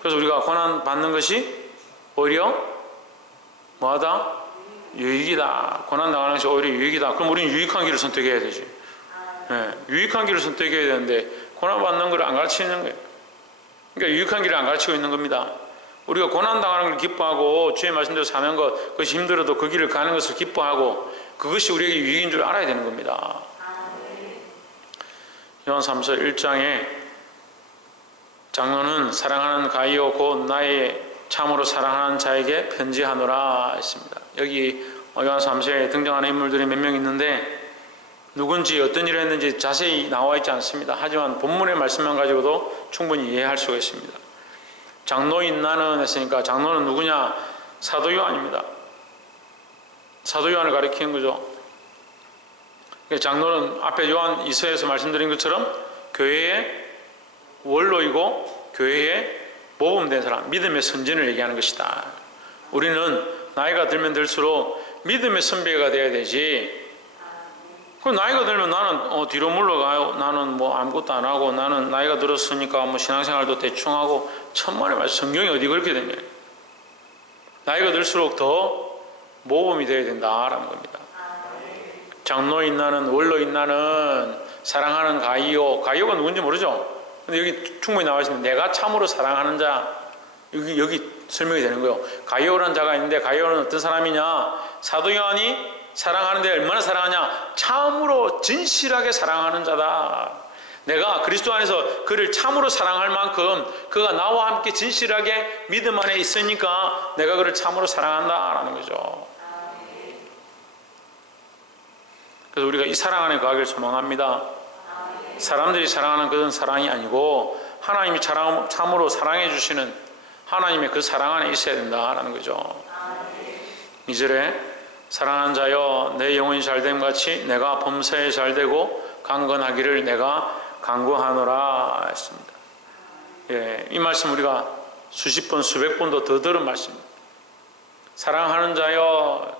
그래서 우리가 고난 받는 것이 오히려 뭐하다? 유익이다. 고난 당하는 것이 오히려 유익이다. 그럼 우리는 유익한 길을 선택해야 되지. 네, 유익한 길을 선택해야 되는데 고난 받는 걸 안 가르치는 거예요. 그러니까 유익한 길을 안 가르치고 있는 겁니다. 우리가 고난 당하는 걸 기뻐하고 주의 말씀대로 사는 것, 그것이 힘들어도 그 길을 가는 것을 기뻐하고 그것이 우리에게 유익인 줄 알아야 되는 겁니다. 요한 3서 1장에 장로는 사랑하는 가이오 곧 나의 참으로 사랑하는 자에게 편지하노라 했습니다. 여기 요한 3서에 등장하는 인물들이 몇 명 있는데 누군지 어떤 일을 했는지 자세히 나와 있지 않습니다. 하지만 본문의 말씀만 가지고도 충분히 이해할 수가 있습니다. 장로인 나는 했으니까 장로는 누구냐? 사도 요한입니다. 사도 요한을 가리키는 거죠. 장로는 앞에 요한 2서에서 말씀드린 것처럼 교회의 원로이고 교회의 모범된 사람, 믿음의 선진을 얘기하는 것이다. 우리는 나이가 들면 들수록 믿음의 선배가 돼야 되지. 그 나이가 들면 나는 뒤로 물러가요. 나는 뭐 아무것도 안 하고 나는 나이가 들었으니까 뭐 신앙생활도 대충 하고 천만의 말씀 성경이 어디 그렇게 되냐. 나이가 들수록 더 모범이 되어야 된다라는 겁니다. 장로인 나는 원로인 나는 사랑하는 가이오가 누군지 모르죠. 근데 여기 충분히 나와 있습니다. 내가 참으로 사랑하는 자 여기 설명이 되는 거예요. 가이오라는 자가 있는데 가이오는 어떤 사람이냐? 사도 요한이 사랑하는데 얼마나 사랑하냐? 참으로 진실하게 사랑하는 자다. 내가 그리스도 안에서 그를 참으로 사랑할 만큼 그가 나와 함께 진실하게 믿음 안에 있으니까 내가 그를 참으로 사랑한다라는 거죠. 그래서 우리가 이 사랑 안에 거하기를 소망합니다. 사람들이 사랑하는 그런 사랑이 아니고 하나님이 참으로 사랑해 주시는 하나님의 그 사랑 안에 있어야 된다라는 거죠. 2절에 사랑하는 자여 내 영혼이 잘됨 같이 내가 범사에 잘되고 강건하기를 내가 간구하노라 했습니다. 예, 이 말씀 우리가 수십 번 수백 번도 더 들은 말씀입니다. 사랑하는 자여,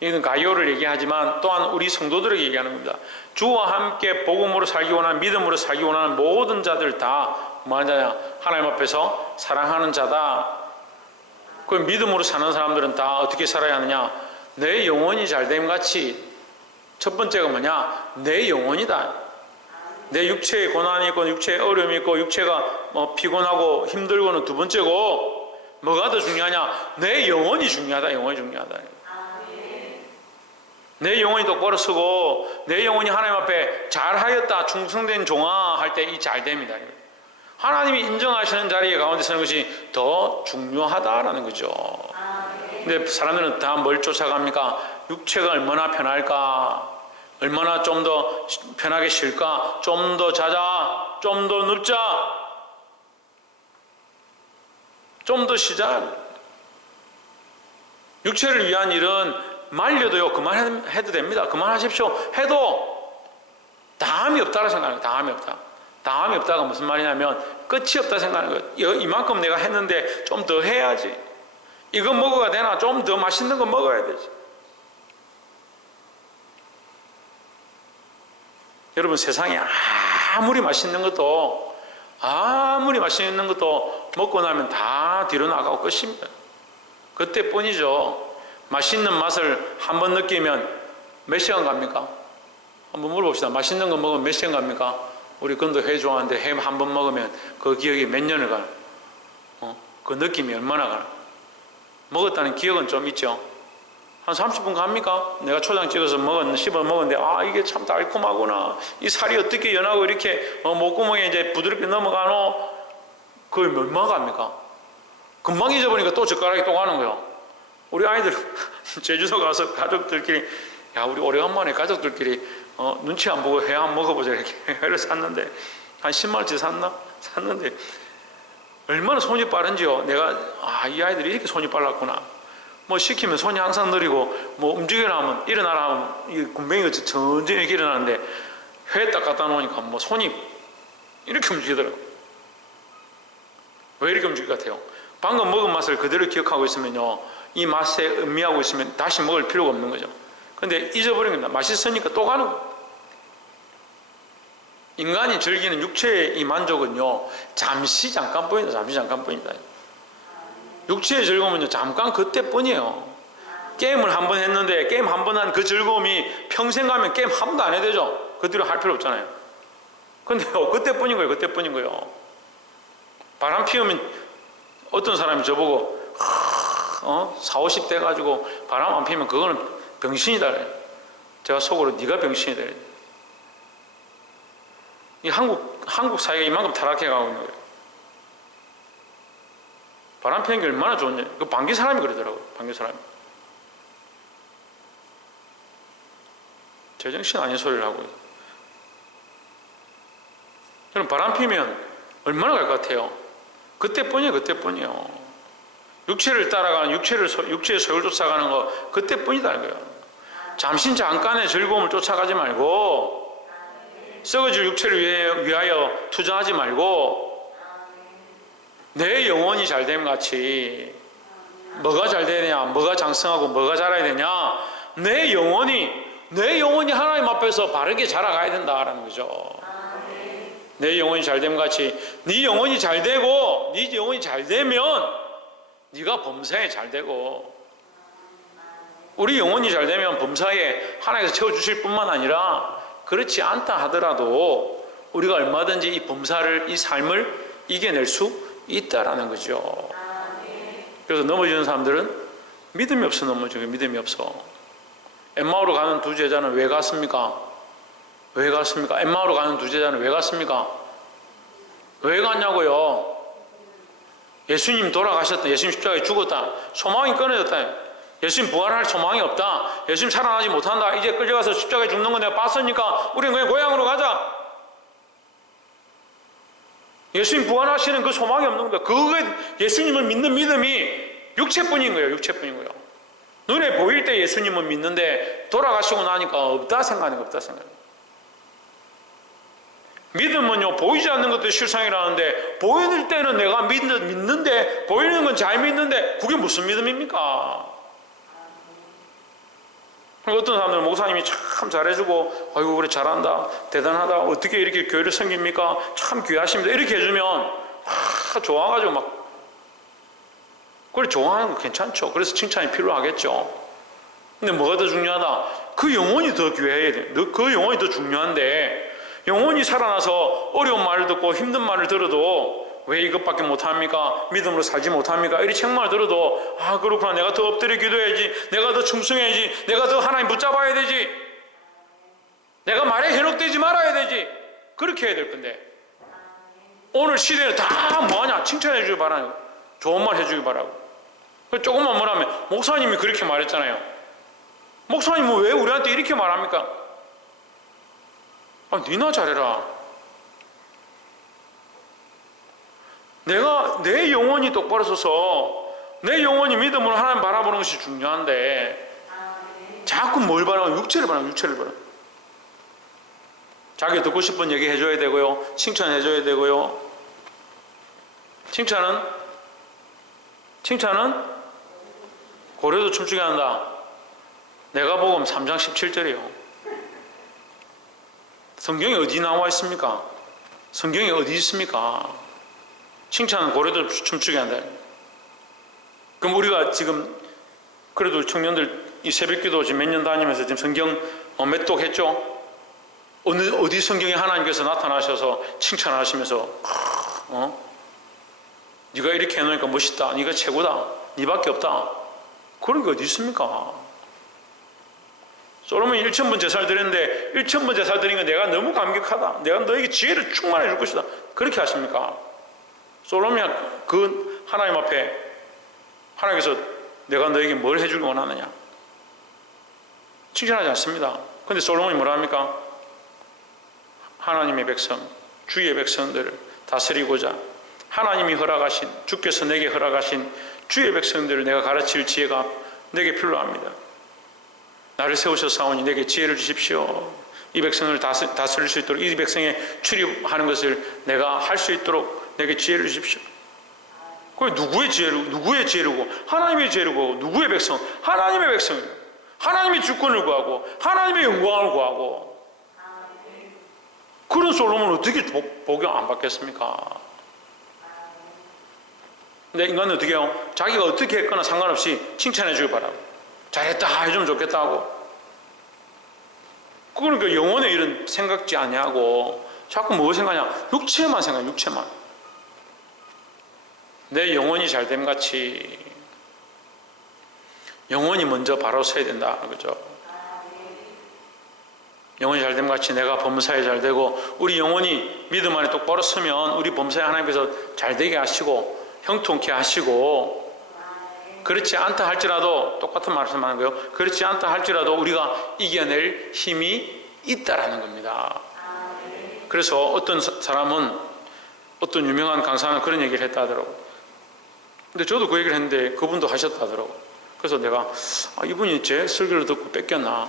이건 가이오를 얘기하지만 또한 우리 성도들에게 얘기하는 겁니다. 주와 함께 복음으로 살기 원하는, 믿음으로 살기 원하는 모든 자들 다 뭐하는 자냐? 하나님 앞에서 사랑하는 자다. 그 믿음으로 사는 사람들은 다 어떻게 살아야 하느냐? 내 영혼이 잘됨 같이. 첫 번째가 뭐냐? 내 영혼이다. 내 육체에 고난이 있고 육체에 어려움이 있고 육체가 피곤하고 힘들고는 두 번째고, 뭐가 더 중요하냐? 내 영혼이 중요하다. 영혼이 중요하다. 내 영혼이 똑바로 서고 내 영혼이 하나님 앞에 잘하였다, 충성된 종아 할 때 이 잘됨이다. 하나님이 인정하시는 자리에 가운데 서는 것이 더 중요하다라는 거죠. 근데 사람들은 다 뭘 쫓아갑니까? 육체가 얼마나 편할까? 얼마나 좀 더 편하게 쉴까? 좀 더 자자, 좀 더 눕자, 좀 더 쉬자. 육체를 위한 일은 말려도요 그만해도 됩니다. 그만하십시오 해도 다음이 없다고 생각해요. 다음이 없다. 다음이 없다가 무슨 말이냐면 끝이 없다 생각하는 거예요. 이만큼 내가 했는데 좀 더 해야지. 이거 먹어야 되나? 좀 더 맛있는 거 먹어야 되지. 여러분, 세상에 아무리 맛있는 것도 먹고 나면 다 뒤로 나가고 끝입니다. 그때뿐이죠. 맛있는 맛을 한번 느끼면 몇 시간 갑니까? 한번 물어봅시다. 맛있는 거 먹으면 몇 시간 갑니까? 우리 건도 회 좋아하는데 회 한 번 먹으면 그 기억이 몇 년을 가나? 그 느낌이 얼마나 가나? 먹었다는 기억은 좀 있죠. 한 30분 갑니까? 내가 초장 찍어서 씹어 먹었는데 이게 참 달콤하구나. 이 살이 어떻게 연하고 이렇게 목구멍에 이제 부드럽게 넘어가노? 그걸 얼마 갑니까? 금방 잊어버리니까 또 젓가락이 또 가는 거예요. 우리 아이들 제주도 가서 가족들끼리, 야, 우리 오래간만에 가족들끼리 눈치 안 보고 회 한 먹어보자 이렇게 회를 샀는데 한 10만원치 샀는데 얼마나 손이 빠른지요. 내가 이 아이들이 이렇게 손이 빨랐구나. 뭐 시키면 손이 항상 느리고 뭐 움직여라 하면 일어나라 하면 이 군뱅이가 천천히 이렇게 일어나는데 회 딱 갖다 놓으니까 뭐 손이 이렇게 움직이더라고. 왜 이렇게 움직일 것 같아요? 방금 먹은 맛을 그대로 기억하고 있으면요, 이 맛에 음미하고 있으면 다시 먹을 필요가 없는 거죠. 근데 잊어버린 겁니다. 맛있으니까 또 가는 거예요. 인간이 즐기는 육체의 이 만족은요, 잠깐뿐이다. 육체의 즐거움은요, 잠깐 그때뿐이에요. 게임을 한 번 했는데 게임 한 번 한 그 즐거움이 평생 가면 게임 한 번도 안 해야 되죠. 그 뒤로 할 필요 없잖아요. 근데요, 그때뿐인 거예요. 그때뿐인 거예요. 바람 피우면 어떤 사람이 저보고 4, 50대 가지고 바람 안 피우면 그거는 병신이다. 제가 속으로 네가 병신이다. 이 한국 사회가 이만큼 타락해 가고 있는 거예요. 바람 피는 게 얼마나 좋냐. 그 방귀 사람이 그러더라고요. 방귀 사람이. 제정신 아닌 소리를 하고 있어요. 저는 바람 피면 얼마나 갈 것 같아요? 그때뿐이에요. 그때뿐이에요. 육체를 따라가는, 육체의 소욕을 쫓아가는 거 그때뿐이다는 거예요. 잠깐의 즐거움을 쫓아가지 말고, 썩어질 육체를 위하여 투자하지 말고, 내 영혼이 잘됨 같이, 뭐가 잘 되냐, 뭐가 장성하고 뭐가 자라야 되냐, 내 영혼이 하나님 앞에서 바르게 자라가야 된다라는 거죠. 내 영혼이 잘됨 같이 네 영혼이 잘 되고, 네 영혼이 잘 되면 네가 범사에 잘 되고, 우리 영혼이 잘 되면 범사에 하나님께서 채워주실 뿐만 아니라, 그렇지 않다 하더라도 우리가 얼마든지 이 범사를, 이 삶을 이겨낼 수 있다라는 거죠. 그래서 넘어지는 사람들은 믿음이 없어 넘어져요. 믿음이 없어. 엠마오로 가는 두 제자는 왜 갔습니까? 왜 갔습니까? 엠마오로 가는 두 제자는 왜 갔습니까? 왜 갔냐고요? 예수님 돌아가셨다. 예수님 십자가에 죽었다. 소망이 끊어졌다. 예수님 부활할 소망이 없다. 예수님 살아나지 못한다. 이제 끌려가서 십자가에 죽는 거 내가 봤으니까 우리는 그냥 고향으로 가자. 예수님 부활하시는 그 소망이 없는 거예요. 그게 예수님을 믿는 믿음이 육체뿐인 거예요. 육체뿐인 거예요. 눈에 보일 때 예수님을 믿는데 돌아가시고 나니까 없다 생각하는 거, 없다 생각하는 거. 믿음은요, 보이지 않는 것도 실상이라는데, 보이는 때는 내가 믿는데, 보이는 건 잘 믿는데, 그게 무슨 믿음입니까? 어떤 사람들은 목사님이 참 잘해주고, 아이고, 그래, 잘한다, 대단하다, 어떻게 이렇게 교회를 섬깁니까? 참 귀하십니다. 이렇게 해주면, 좋아가지고 막, 그래, 좋아하는 거 괜찮죠. 그래서 칭찬이 필요하겠죠. 근데 뭐가 더 중요하다? 그 영혼이 더 귀해야 돼. 그 영혼이 더 중요한데, 영혼이 살아나서 어려운 말을 듣고 힘든 말을 들어도 왜 이것밖에 못합니까? 믿음으로 살지 못합니까? 이리 책망을 들어도 그렇구나, 내가 더 엎드려 기도해야지, 내가 더 충성해야지, 내가 더 하나님 붙잡아야 되지, 내가 말에 현혹되지 말아야 되지, 그렇게 해야 될 건데, 오늘 시대는 다 뭐하냐? 칭찬해 주기 바라고, 좋은 말 해주기 바라고. 조금만 뭐라면 목사님이 그렇게 말했잖아요. 목사님은 왜 우리한테 이렇게 말합니까? 니나 잘해라. 내 영혼이 똑바로 서서 내 영혼이 믿음으로 하나님 바라보는 것이 중요한데, 자꾸 뭘 바라고? 육체를 바라고, 육체를 바라고. 자기 듣고 싶은 얘기 해줘야 되고요, 칭찬해줘야 되고요. 칭찬은 고래도 춤추게 한다. 내가복음 3장 17절이요. 성경에 어디 나와 있습니까? 성경에 어디 있습니까? 칭찬은 고래도 춤추게 한다. 그럼 우리가 지금 그래도 청년들 이 새벽기도 지금 몇 년 다니면서 지금 성경 몇 독 했죠? 어디 성경에 하나님께서 나타나셔서 칭찬하시면서 네가 이렇게 해놓으니까 멋있다, 네가 최고다, 네밖에 없다, 그런 게 어디 있습니까? 솔로몬이 1,000번 제사를 드렸는데 1,000번 제사를 드린 건 내가 너무 감격하다, 내가 너에게 지혜를 충만해 줄 것이다, 그렇게 하십니까? 솔로몬이 그 하나님 앞에 하나님께서 내가 너에게 뭘 해주길 원하느냐? 칭찬하지 않습니다. 그런데 솔로몬이 뭐라 합니까? 하나님의 백성, 주의 백성들을 다스리고자 하나님이 허락하신, 주께서 내게 허락하신 주의 백성들을 내가 가르칠 지혜가 내게 필요합니다. 나를 세우셨사오니 내게 지혜를 주십시오. 이 백성을 다스릴 수 있도록, 이 백성에 출입하는 것을 내가 할 수 있도록 내게 지혜를 주십시오. 그게 누구의 지혜로고? 하나님의 지혜로고. 누구의 백성? 하나님의 백성이에요. 하나님의 주권을 구하고 하나님의 영광을 구하고. 그런 솔로몬은 어떻게 복용 안 받겠습니까? 근데 인간은 어떻게 해요? 자기가 어떻게 했거나 상관없이 칭찬해 주길 바라고, 잘했다 해주면 좋겠다 하고. 그러니까 영혼의 일은 생각지 아니하고 자꾸 뭐 생각하냐? 육체만 생각해. 육체만. 내 영혼이 잘됨 같이 영혼이 먼저 바로 서야 된다, 그죠? 영혼이 잘됨 같이 내가 범사에 잘 되고, 우리 영혼이 믿음 안에 똑바로 서면 우리 범사에 하나님께서 잘 되게 하시고 형통케 하시고, 그렇지 않다 할지라도, 똑같은 말씀하는 거예요. 그렇지 않다 할지라도 우리가 이겨낼 힘이 있다라는 겁니다. 그래서 어떤 사람은, 어떤 유명한 강사는 그런 얘기를 했다 하더라고요. 근데 저도 그 얘기를 했는데 그분도 하셨다 하더라고요. 그래서 내가 이분이 제 설교를 듣고 뺏겼나.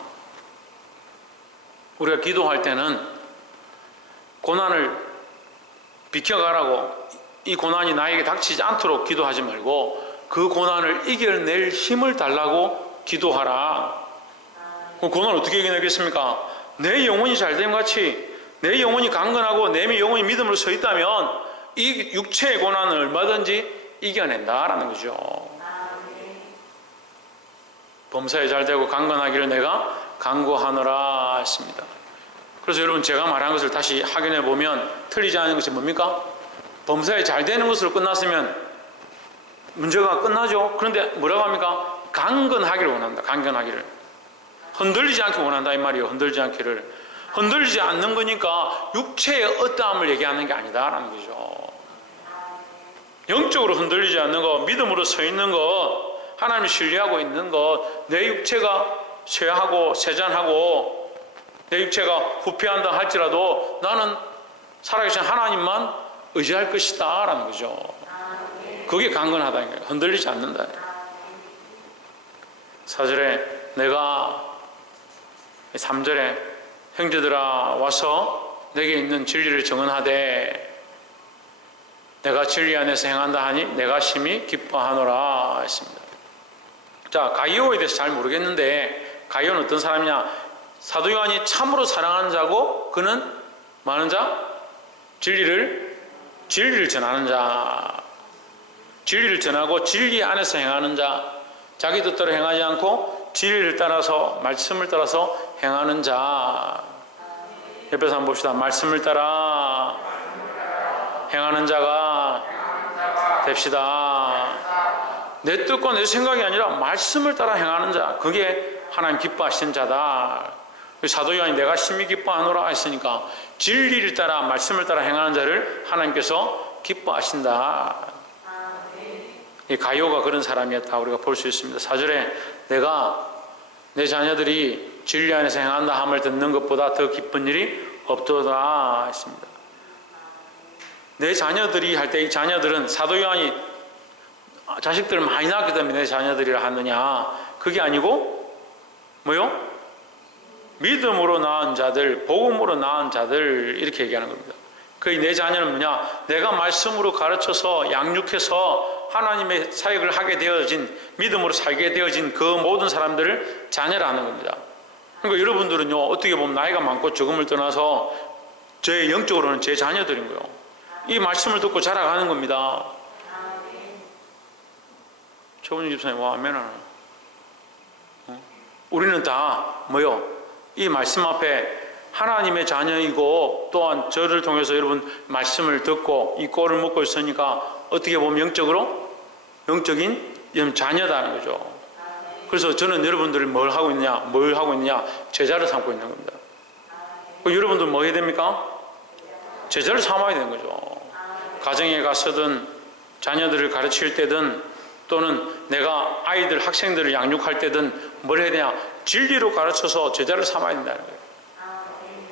우리가 기도할 때는 고난을 비켜가라고, 이 고난이 나에게 닥치지 않도록 기도하지 말고 그 고난을 이겨낼 힘을 달라고 기도하라. 그 고난을 어떻게 이겨내겠습니까? 내 영혼이 잘됨 같이 내 영혼이 강건하고 내 영혼이 믿음으로 서 있다면 이 육체의 고난을 얼마든지 이겨낸다라는 거죠. 범사에 잘 되고 강건하기를 내가 간구하노라 했습니다. 그래서 여러분, 제가 말한 것을 다시 확인해 보면 틀리지 않은 것이 뭡니까? 범사에 잘 되는 것으로 끝났으면 문제가 끝나죠. 그런데 뭐라고 합니까? 강건하기를 원한다. 강건하기를. 흔들리지 않기 원한다 이 말이에요. 흔들리지 않기를. 흔들리지 않는 거니까 육체의 어떠함을 얘기하는 게 아니다라는 거죠. 영적으로 흔들리지 않는 것, 믿음으로 서 있는 것, 하나님을 신뢰하고 있는 것, 내 육체가 쇠하고 세잔하고 내 육체가 후패한다 할지라도 나는 살아계신 하나님만 의지할 것이다 라는 거죠. 그게 강건하다는 거예요. 흔들리지 않는다. 4절에 내가, 3절에 형제들아 와서 내게 있는 진리를 정언하되 내가 진리 안에서 행한다 하니 내가 심히 기뻐하노라 했습니다. 자, 가이오에 대해서 잘 모르겠는데 가이오는 어떤 사람이냐? 사도 요한이 참으로 사랑하는 자고 그는 많은 자? 진리를 전하는 자. 진리를 전하고 진리 안에서 행하는 자. 자기 뜻대로 행하지 않고 진리를 따라서, 말씀을 따라서 행하는 자. 옆에서 한번 봅시다. 말씀을 따라 행하는 자가 됩시다. 내 뜻과 내 생각이 아니라 말씀을 따라 행하는 자, 그게 하나님 기뻐하시는 자다. 사도 요한이 내가 심히 기뻐하노라 했으니까 진리를 따라, 말씀을 따라 행하는 자를 하나님께서 기뻐하신다. 이 가이오가 그런 사람이었다 우리가 볼 수 있습니다. 4절에 내가 내 자녀들이 진리 안에서 행한다 함을 듣는 것보다 더 기쁜 일이 없도다 했습니다. 내 자녀들이 할 때 이 자녀들은, 사도 요한이 자식들을 많이 낳기 때문에 내 자녀들이라 하느냐, 그게 아니고 뭐요? 믿음으로 낳은 자들, 복음으로 낳은 자들, 이렇게 얘기하는 겁니다. 그 내 자녀는 뭐냐? 내가 말씀으로 가르쳐서 양육해서 하나님의 사역을 하게 되어진, 믿음으로 살게 되어진 그 모든 사람들을 자녀라 하는 겁니다. 그러니까 여러분들은요, 어떻게 보면 나이가 많고 적음을 떠나서 제 영적으로는 제 자녀들인 거예요. 이 말씀을 듣고 자라가는 겁니다. 최원희 집사님, 와, 아멘 하나. 우리는 다 뭐요? 이 말씀 앞에 하나님의 자녀이고, 또한 저를 통해서 여러분 말씀을 듣고 이 꼴을 먹고 있으니까 어떻게 보면 영적인 자녀다는 거죠. 그래서 저는 여러분들이 뭘 하고 있느냐? 제자를 삼고 있는 겁니다. 여러분들 뭐 해야 됩니까? 제자를 삼아야 되는 거죠. 가정에 가서든 자녀들을 가르칠 때든 또는 내가 아이들, 학생들을 양육할 때든 뭘 해야 되냐? 진리로 가르쳐서 제자를 삼아야 된다는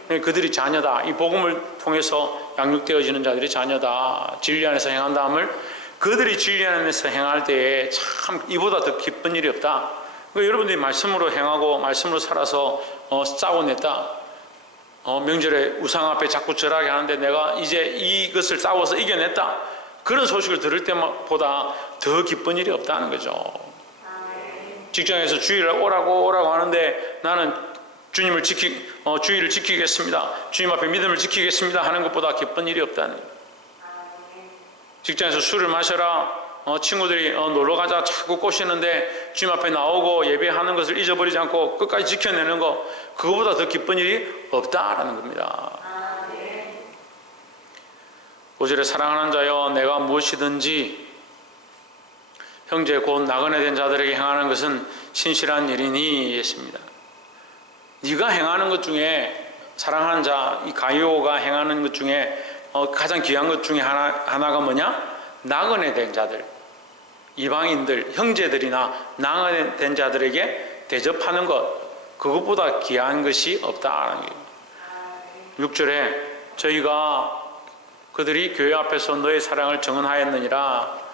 거예요. 그들이 자녀다. 이 복음을 통해서 양육되어지는 자들이 자녀다. 진리 안에서 행한다함을, 그들이 진리 안에서 행할 때에 참 이보다 더 기쁜 일이 없다. 그러니까 여러분들이 말씀으로 행하고 말씀으로 살아서 싸워냈다. 명절에 우상 앞에 자꾸 절하게 하는데 내가 이제 이것을 싸워서 이겨냈다. 그런 소식을 들을 때보다 더 기쁜 일이 없다는 거죠. 직장에서 주일을 오라고 하는데 나는 주님을 주의를 지키겠습니다. 주님 앞에 믿음을 지키겠습니다 하는 것보다 기쁜 일이 없다는 거예요. 직장에서 술을 마셔라, 친구들이 놀러 가자 자꾸 꼬시는데 주님 앞에 나오고 예배하는 것을 잊어버리지 않고 끝까지 지켜내는 거, 그거보다 더 기쁜 일이 없다라는 겁니다. 5절에 사랑하는 자여 내가 무엇이든지 형제 곧 나그네 된 자들에게 행하는 것은 신실한 일이니 했습니다. 네가 행하는 것 중에, 사랑하는 자 이 가이오가 행하는 것 중에 가장 귀한 것 중에 하나가 뭐냐? 나그네 된 자들, 이방인들, 형제들이나 나그네 된 자들에게 대접하는 것, 그것보다 귀한 것이 없다는 거예요. 6절에 저희가 그들이 교회 앞에서 너의 사랑을 증언하였느니라.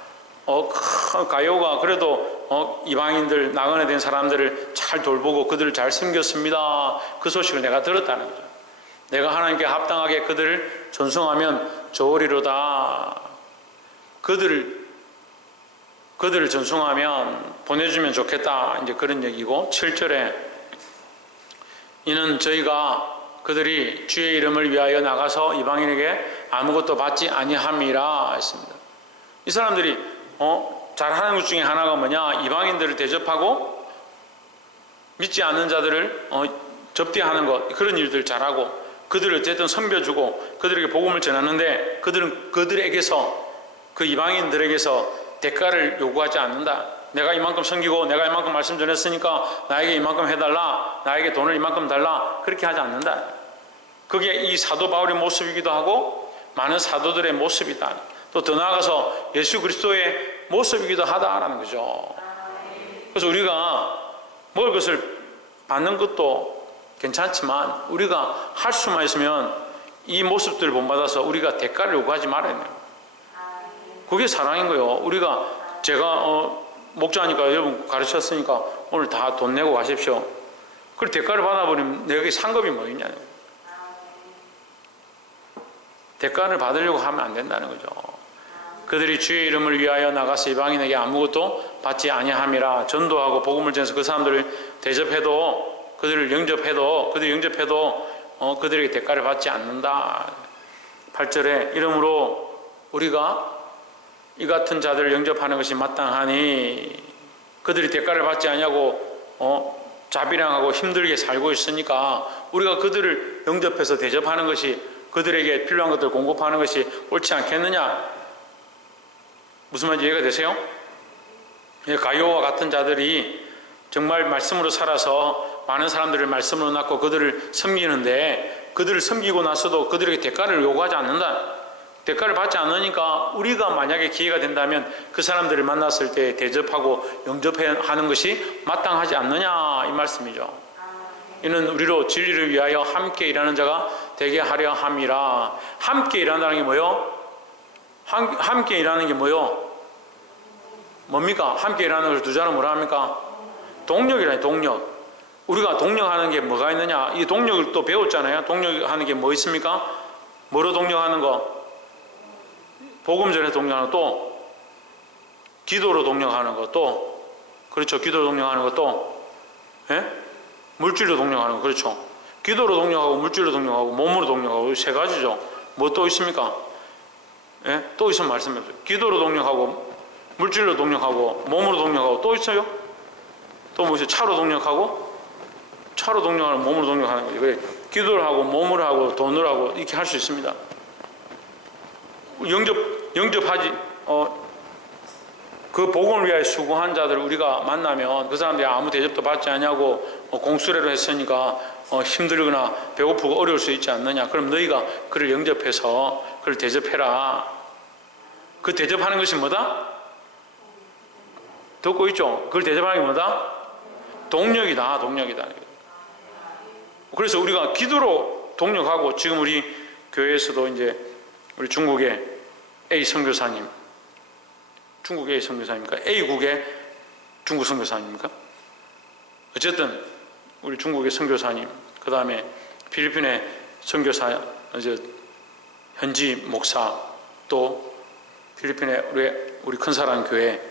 가요가 그래도 이방인들, 나그네 된 사람들을 잘 돌보고 그들을 잘 섬겼습니다. 그 소식을 내가 들었다는 거죠. 내가 하나님께 합당하게 그들을 전송하면 좋으리로다. 그들을 전송하면 보내주면 좋겠다. 이제 그런 얘기고, 7절에 이는 저희가 그들이 주의 이름을 위하여 나가서 이방인에게 아무것도 받지 아니함이라 했습니다. 이 사람들이 잘하는 것 중에 하나가 뭐냐? 이방인들을 대접하고 믿지 않는 자들을 접대하는 것, 그런 일들 잘하고 그들을 어쨌든 섬겨주고 그들에게 복음을 전하는데, 그들은 그들에게서, 그 이방인들에게서 대가를 요구하지 않는다. 내가 이만큼 섬기고 내가 이만큼 말씀 전했으니까 나에게 이만큼 해달라, 나에게 돈을 이만큼 달라, 그렇게 하지 않는다. 그게 이 사도 바울의 모습이기도 하고 많은 사도들의 모습이다. 또 더 나아가서 예수 그리스도의 모습이기도 하다라는 거죠. 그래서 우리가 먹을 것을 받는 것도 괜찮지만 우리가 할 수만 있으면 이 모습들을 본받아서 우리가 대가를 요구하지 말아야 돼요. 그게 사랑인 거예요. 제가 목자니까 여러분 가르쳤으니까 오늘 다 돈 내고 가십시오. 그걸 대가를 받아버리면 내게 상급이 뭐 있냐는 거예요. 대가를 받으려고 하면 안 된다는 거죠. 그들이 주의 이름을 위하여 나가서 이방인에게 아무것도 받지 아니함이라. 전도하고 복음을 전해서 그 사람들을 대접해도, 그들을 영접해도 그들에게 대가를 받지 않는다. 8절에 이러므로 우리가 이 같은 자들을 영접하는 것이 마땅하니, 그들이 대가를 받지 아니하고 자비량하고 힘들게 살고 있으니까 우리가 그들을 영접해서 대접하는 것이, 그들에게 필요한 것들을 공급하는 것이 옳지 않겠느냐. 무슨 말인지 이해가 되세요? 가요와 같은 자들이 정말 말씀으로 살아서 많은 사람들을 말씀으로 낳고 그들을 섬기는데, 그들을 섬기고 나서도 그들에게 대가를 요구하지 않는다. 대가를 받지 않으니까 우리가 만약에 기회가 된다면 그 사람들을 만났을 때 대접하고 영접하는 것이 마땅하지 않느냐, 이 말씀이죠. 이는 우리로 진리를 위하여 함께 일하는 자가 되게 하려 함이라. 함께 일한다는 게 뭐요? 함께 일하는 게 뭐요? 뭡니까? 함께 일하는 걸 두 자로 뭐라 합니까? 동력이라니, 동력. 우리가 동력하는 게 뭐가 있느냐? 이 동력을 또 배웠잖아요. 동력하는 게 뭐 있습니까? 뭐로 동력하는 거? 복음 전에 동력하는 거, 또 기도로 동력하는 거, 또 그렇죠. 기도로 동력하는 거, 또 물질로 동력하는 거, 그렇죠. 기도로 동력하고 물질로 동력하고 몸으로 동력하고 세 가지죠. 뭐 또 있습니까? 또 있으면 말씀해 주세요. 기도로 동력하고 물질로 동력하고 몸으로 동력하고 또 있어요? 또 뭐 있어요? 차로 동력하고, 차로 동력하는, 몸으로 동력하는 거죠. 기도를 하고 몸으로 하고 돈으로 하고 이렇게 할 수 있습니다. 영접하지, 그 복음을 위하여 수고한 자들을 우리가 만나면 그 사람들이 아무 대접도 받지 않냐고 공수레로 했으니까 힘들거나 배고프고 어려울 수 있지 않느냐. 그럼 너희가 그를 영접해서 그를 대접해라. 그 대접하는 것이 뭐다? 듣고 있죠? 그걸 대접하는 게 뭐다? 동력이다. 동력이다. 그래서 우리가 기도로 동력하고, 지금 우리 교회에서도 이제 우리 중국의 A 선교사님, 중국 A 선교사입니까? A국의 중국 선교사님입니까? 어쨌든 우리 중국의 선교사님, 그 다음에 필리핀의 선교사, 현지 목사, 또 필리핀의 우리 큰사랑 교회,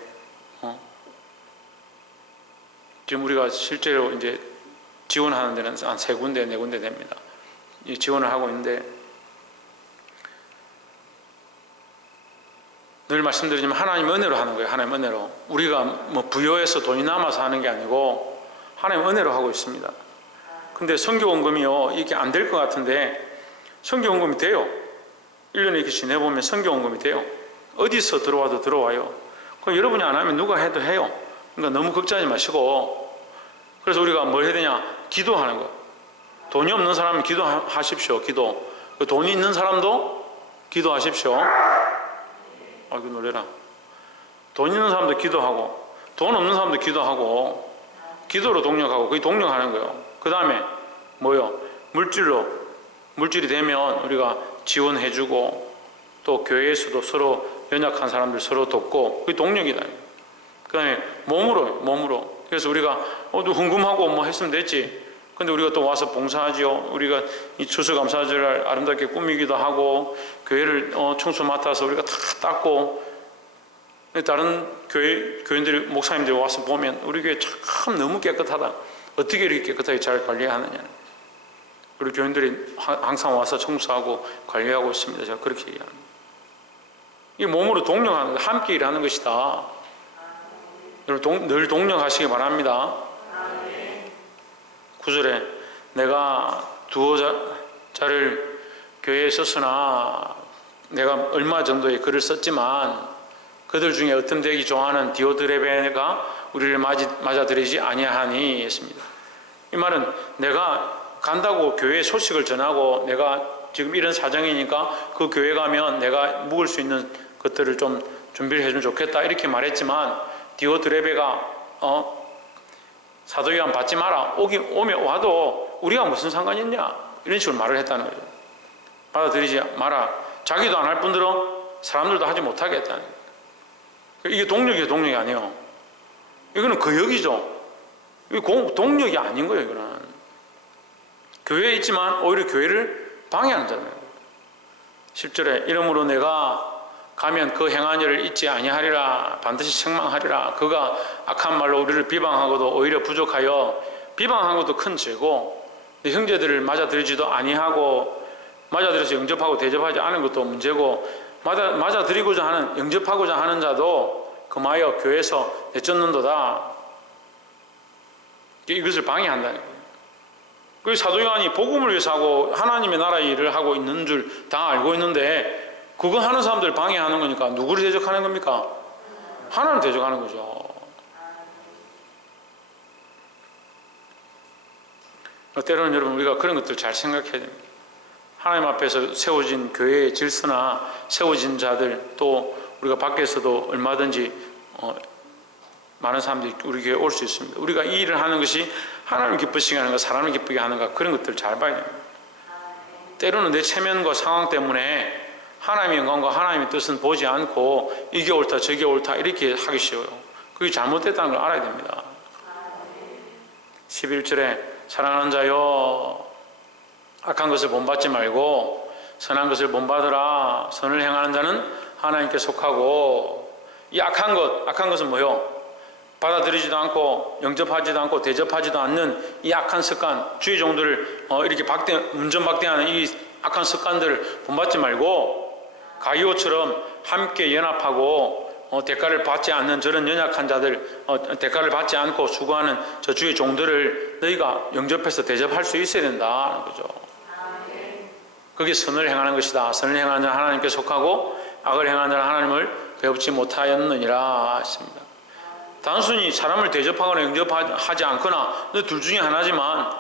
지금 우리가 실제로 이제 지원하는 데는 한 3군데, 4군데 됩니다. 이 지원을 하고 있는데, 늘 말씀드리지만 하나님 은혜로 하는 거예요. 하나님 은혜로. 우리가 뭐 부여해서 돈이 남아서 하는 게 아니고 하나님 은혜로 하고 있습니다. 근데 선교원금이요, 이게 안 될 것 같은데 선교원금이 돼요. 1년에 이렇게 지내보면 선교원금이 돼요. 어디서 들어와도 들어와요. 그럼 여러분이 안 하면 누가 해도 해요. 그러니까 너무 걱정하지 마시고, 그래서 우리가 뭘 해야 되냐? 기도하는 거. 돈이 없는 사람은 기도하십시오. 기도. 돈이 있는 사람도 기도하십시오. 아이고 놀래라. 돈 있는 사람도 기도하고 돈 없는 사람도 기도하고 기도로 동력하고 그게 동력하는 거예요. 그 다음에 뭐요? 물질이 되면 우리가 지원해주고 또 교회에서도 서로 연약한 사람들 서로 돕고 그게 동력이다. 그 다음에 몸으로. 그래서 우리가 궁금하고 뭐 했으면 됐지. 근데 우리가 또 와서 봉사하지요. 우리가 이 추수감사절을 아름답게 꾸미기도 하고 교회를 청소 맡아서 우리가 다 닦고, 다른 교인들이 목사님들이 와서 보면 우리 교회 참 너무 깨끗하다. 어떻게 이렇게 깨끗하게 잘 관리하느냐. 우리 교인들이 항상 와서 청소하고 관리하고 있습니다. 제가 그렇게 얘기합니다. 이 몸으로 동력하는 것, 함께 일하는 것이다. 늘 동력하시기 바랍니다. 9절에 내가 두어 자를 교회에 썼으나 내가 얼마 정도의 글을 썼지만 그들 중에 어텀되기 좋아하는 디오드레베가 우리를 맞아들이지 아니하니 했습니다. 이 말은 내가 간다고 교회에 소식을 전하고 내가 지금 이런 사정이니까 그 교회 가면 내가 묵을 수 있는 것들을 좀 준비를 해주면 좋겠다 이렇게 말했지만 디오드레베가 사도 요한 받지 마라. 오면 와도 우리가 무슨 상관이 있냐. 이런 식으로 말을 했다는 거죠. 받아들이지 마라. 자기도 안 할 뿐더러 사람들도 하지 못하게 했다는 거예요. 이게 동력이 아니에요. 이거는 거역이죠. 이거 동력이 아닌 거예요. 이거는 교회에 있지만 오히려 교회를 방해하는 자잖아요. 10절에 이러므로 내가 가면 그 행한 일을 잊지 아니하리라. 반드시 책망하리라. 그가 악한 말로 우리를 비방하고도 오히려 부족하여 비방한 것도 큰 죄고 내 형제들을 맞아들이지도 아니하고 맞아들여서 영접하고 대접하지 않은 것도 문제고 맞아들이고자 하는 영접하고자 하는 자도 금하여 교회에서 내쫓는도다. 이것을 방해한다는 거예요. 그 사도 요한이 복음을 위해서 하고 하나님의 나라의 일을 하고 있는 줄 다 알고 있는데 그거 하는 사람들 방해하는 거니까 누구를 대적하는 겁니까? 하나님을 대적하는 거죠. 때로는 여러분 우리가 그런 것들 잘 생각해야 됩니다. 하나님 앞에서 세워진 교회의 질서나 세워진 자들 또 우리가 밖에서도 얼마든지 많은 사람들이 우리 교회에 올 수 있습니다. 우리가 이 일을 하는 것이 하나님을 기쁘시게 하는가 사람을 기쁘게 하는가 그런 것들을 잘 봐야 됩니다. 때로는 내 체면과 상황 때문에 하나님의 영광과 하나님의 뜻은 보지 않고 이게 옳다 저게 옳다 이렇게 하기 쉬워요. 그게 잘못됐다는 걸 알아야 됩니다. 11절에 사랑하는 자여 악한 것을 본받지 말고 선한 것을 본받으라. 선을 행하는 자는 하나님께 속하고 이 악한 것은 뭐요? 받아들이지도 않고 영접하지도 않고 대접하지도 않는 이 악한 습관 주의 종들을 이렇게 문전박대하는 이 악한 습관들을 본받지 말고 가이오처럼 함께 연합하고 대가를 받지 않는 저런 연약한 자들 대가를 받지 않고 수고하는 저 주의 종들을 너희가 영접해서 대접할 수 있어야 된다는 거죠. 그게 선을 행하는 것이다. 선을 행하는 자는 하나님께 속하고 악을 행하는 자는 하나님을 배웁지 못하였느니라 했습니다. 단순히 사람을 대접하거나 영접하지 않거나 둘 중에 하나지만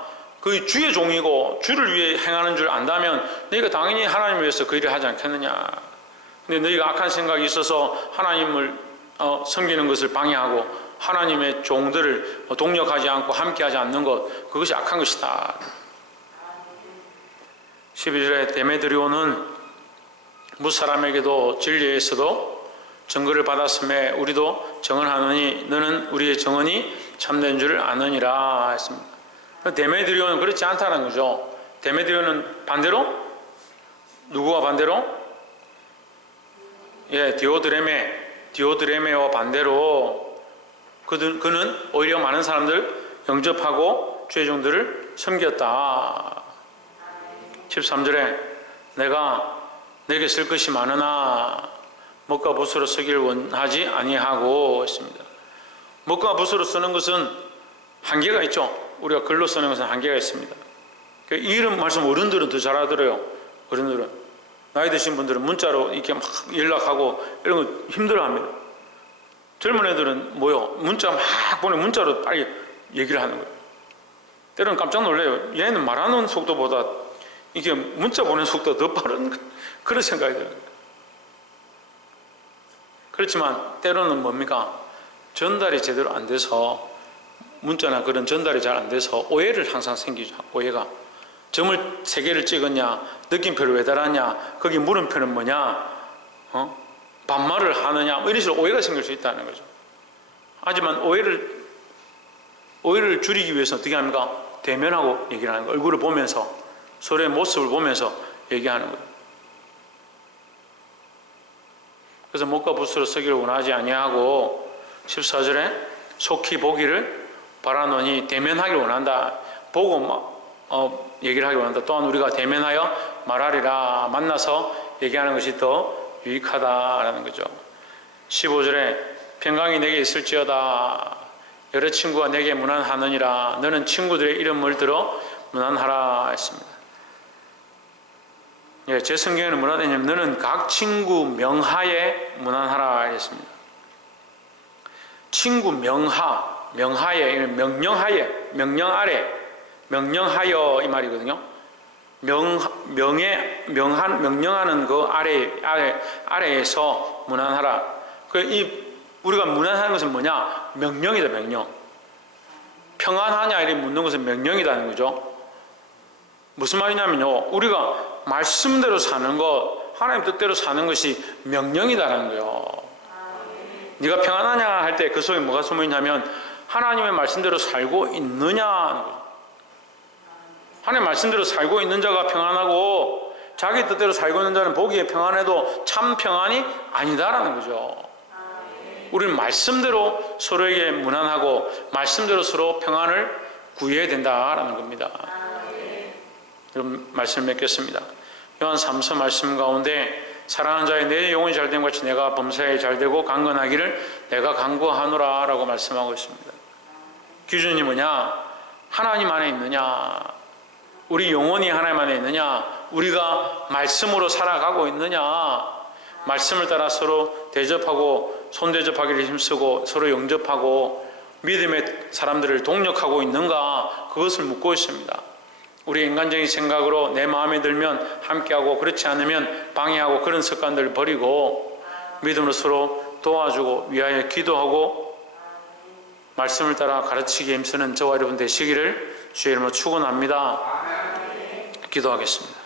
그 주의 종이고 주를 위해 행하는 줄 안다면 너희가 당연히 하나님을 위해서 그 일을 하지 않겠느냐. 근데 너희가 악한 생각이 있어서 하나님을 섬기는 것을 방해하고 하나님의 종들을 동력하지 않고 함께하지 않는 것 그것이 악한 것이다. 12절에 데메드리오는 무사람에게도 진리에서도 증거를 받았음에 우리도 증언하노니 너는 우리의 증언이 참된 줄 아느니라 했습니다. 데메드리오는 그렇지 않다는 거죠. 데메드리오는 반대로 누구와 반대로? 디오드레메와 반대로 그는 오히려 많은 사람들 영접하고 주의 종들을 섬겼다. 13절에 내가 내게 쓸 것이 많으나 먹과 붓으로 쓰기를 원하지 아니하고 있습니다. 먹과 붓으로 쓰는 것은 한계가 있죠. 우리가 글로 쓰는 것은 한계가 있습니다. 이런 말씀 어른들은 더 잘 알아들어요. 어른들은. 나이 드신 분들은 문자로 이렇게 막 연락하고 이런 거 힘들어합니다. 젊은 애들은 뭐요? 문자 막 보내 문자로 빨리 얘기를 하는 거예요. 때로는 깜짝 놀래요. 얘는 말하는 속도보다 이게 문자 보내는 속도가 더 빠른 그런 생각이 들어요. 그렇지만 때로는 뭡니까? 전달이 제대로 안 돼서 문자나 그런 전달이 잘 안 돼서 오해를 항상 생기죠. 오해가. 점을 3개를 찍었냐? 느낌표를 왜 달았냐? 거기 물음표는 뭐냐? 반말을 하느냐? 뭐 이런 식으로 오해가 생길 수 있다는 거죠. 하지만 오해를 줄이기 위해서 어떻게 합니까? 대면하고 얘기를 하는 거예요. 얼굴을 보면서 서로의 모습을 보면서 얘기하는 거예요. 그래서 목과 붓으로 쓰기를 원하지 아니하고 14절에 속히 보기를 바라노니 대면하기를 원한다. 보고 얘기를 하기를 원한다. 또한 우리가 대면하여 말하리라. 만나서 얘기하는 것이 더 유익하다라는 거죠. 15절에 평강이 내게 있을지어다. 여러 친구가 내게 문안하느니라. 너는 친구들의 이름을 들어 문안하라 했습니다. 예, 제 성경에는 뭐라 되냐면 너는 각 친구 명하에 문안하라 했습니다. 친구 명하에 명령 아래 명령하여 이 말이거든요. 명령하는 그 아래에서 문안하라. 우리가 문안하는 것은 뭐냐? 명령이다, 명령. 평안하냐 이렇게 묻는 것은 명령이라는 거죠. 무슨 말이냐면요, 우리가 말씀대로 사는 것, 하나님 뜻대로 사는 것이 명령이다라는 거예요. 네가 평안하냐 할 때 그 속에 뭐가 숨어 있냐면 하나님의 말씀대로 살고 있느냐는 거죠. 하나님 말씀대로 살고 있는 자가 평안하고 자기 뜻대로 살고 있는 자는 보기에 평안해도 참 평안이 아니다라는 거죠. 우리는 말씀대로 서로에게 문안하고 말씀대로 서로 평안을 구해야 된다라는 겁니다. 여러분 말씀 맺겠습니다. 요한 3서 말씀 가운데 사랑하는 자의 내 영혼이 잘된 것 같이 내가 범사에 잘되고 강건하기를 내가 간구하노라 라고 말씀하고 있습니다. 기준이 뭐냐? 하나님 안에 있느냐? 우리 영혼이 하나님 안에 있느냐? 우리가 말씀으로 살아가고 있느냐? 말씀을 따라 서로 대접하고 손대접하기를 힘쓰고 서로 영접하고 믿음의 사람들을 동력하고 있는가? 그것을 묻고 있습니다. 우리 인간적인 생각으로 내 마음에 들면 함께하고 그렇지 않으면 방해하고 그런 습관들을 버리고 믿음으로 서로 도와주고 위하여 기도하고 말씀을 따라 가르치기에 힘쓰는 저와 여러분 되시기를 주의 이름으로 축원합니다. 기도하겠습니다.